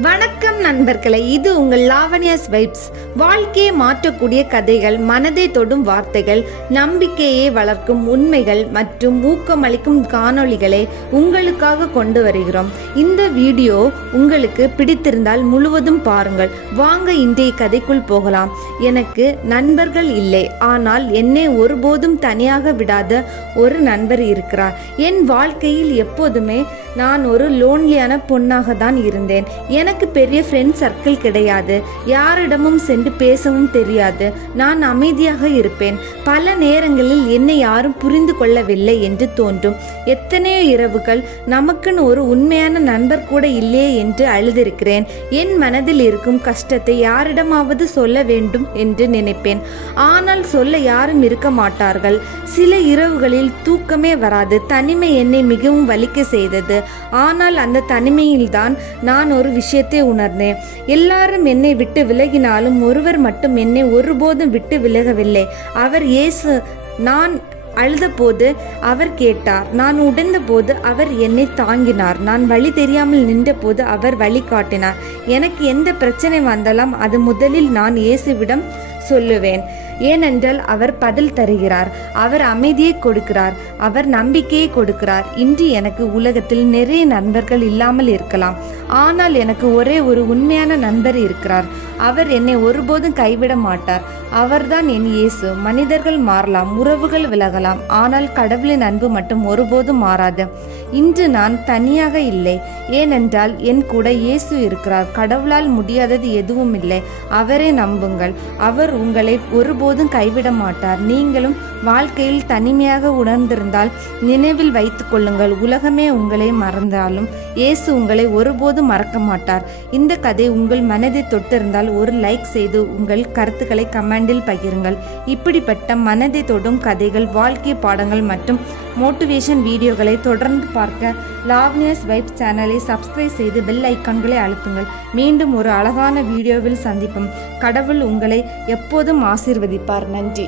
வணக்கம் நண்பர்களே, இது உங்கள் லாவண்யாஸ் வைப்ஸ். வாழ்க்கையை மாற்றக்கூடிய கதைகள், மனதை தொடும் வார்த்தைகள், நம்பிக்கையை வளர்க்கும் உண்மைகள் மற்றும் ஊக்கமளிக்கும் காணொளிகளை உங்களுக்காக கொண்டு வருகிறோம். இந்த வீடியோ உங்களுக்கு பிடித்திருந்தால் முழுவதும் பாருங்கள். வாங்க இன்றைய கதைக்குள் போகலாம். எனக்கு நண்பர்கள் இல்லை, ஆனால் என்னை ஒருபோதும் தனியாக விடாத ஒரு நண்பர் இருக்கிறார். என் வாழ்க்கையில் எப்போதுமே நான் ஒரு லோன்லியான பொண்ணாக தான் இருந்தேன். எனக்கு பெரிய ஃப்ரெண்ட் சர்க்கிள் கிடையாது. யாரிடமும் சென்று பேசவும் தெரியாது. நான் அமைதியாக இருப்பேன். பல நேரங்களில் என்னை யாரும் புரிந்து கொள்ளவில்லை என்று தோன்றும். எத்தனையோ இரவுகள் நமக்குன்னு ஒரு உண்மையான நண்பர் கூட இல்லையே என்று அழுதிருக்கிறேன். என் மனதில் இருக்கும் கஷ்டத்தை யாரிடமாவது சொல்ல வேண்டும் என்று நினைப்பேன். ஆனால் சொல்ல யாரும் இருக்க மாட்டார்கள். சில இரவுகளில் தூக்கமே வராது. தனிமை என்னை மிகவும் வலிக்க செய்தது. ஆனால் அந்த தனிமையில்தான் நான் ஒரு விஷயத்தை உணர்ந்தேன். எல்லாரும் என்னை விட்டு விலகினாலும் ஒருவர் மட்டும் என்னை ஒருபோதும் விட்டு விலகவில்லை. அவர் இயேசு. நான் அழுத போது அவர் கேட்டார். நான் உடைந்த போது அவர் என்னை தாங்கினார். நான் வழி தெரியாமல் நின்ற போது அவர் வழி காட்டினார். எனக்கு எந்த பிரச்சனை வந்தாலும் அது முதலில் நான் இயேசுவிடம் சொல்லுவேன். ஏனென்றால் அவர் பதில் தருகிறார். அவர் அமைதியை கொடுக்கிறார். அவர் நம்பிக்கையை கொடுக்கிறார். இன்று எனக்கு உலகத்தில் நிறைய நண்பர்கள் இல்லாமல் இருக்கலாம், ஆனால் எனக்கு ஒரே ஒரு உண்மையான நண்பர் இருக்கிறார். அவர் என்னை ஒருபோதும் கைவிட மாட்டார். அவர்தான் என் இயேசு. மனிதர்கள் மாறலாம், உறவுகள் விலகலாம், ஆனால் கடவுளின் அன்பு மட்டும் ஒருபோதும் மாறாது. இன்று நான் தனியாக இல்லை, ஏனென்றால் என் கூட இயேசு இருக்கிறார். கடவுளால் முடியாதது எதுவும் இல்லை. அவரை நம்புங்கள். அவர் உங்களை ஒருபோதும் கைவிட மாட்டார். நீங்களும் வாழ்க்கையில் தனிமையாக உணர்ந்திருந்தால் நினைவில் வைத்து கொள்ளுங்கள். உலகமே உங்களை மறந்தாலும் இயேசு உங்களை ஒருபோதும் மறக்க மாட்டார். இந்த கதை உங்கள் மனதை தொட்டிருந்தால் ஒரு லைக் செய்து உங்கள் கருத்துக்களை கமெண்டில் பகிருங்கள். இப்படிப்பட்ட மனதை தொடும் கதைகள், வாழ்க்கை பாடங்கள் மற்றும் மோட்டிவேஷன் வீடியோக்களை தொடர்ந்து பார்க்க லாவண்யாஸ் வைப்ஸ் சேனலை சப்ஸ்கிரைப் செய்து பெல் ஐக்கான்களை அழுத்துங்கள். மீண்டும் ஒரு அழகான வீடியோவில் சந்திப்போம். கடவுள் உங்களை எப்போதும் ஆசீர்வதிப்பார். நன்றி.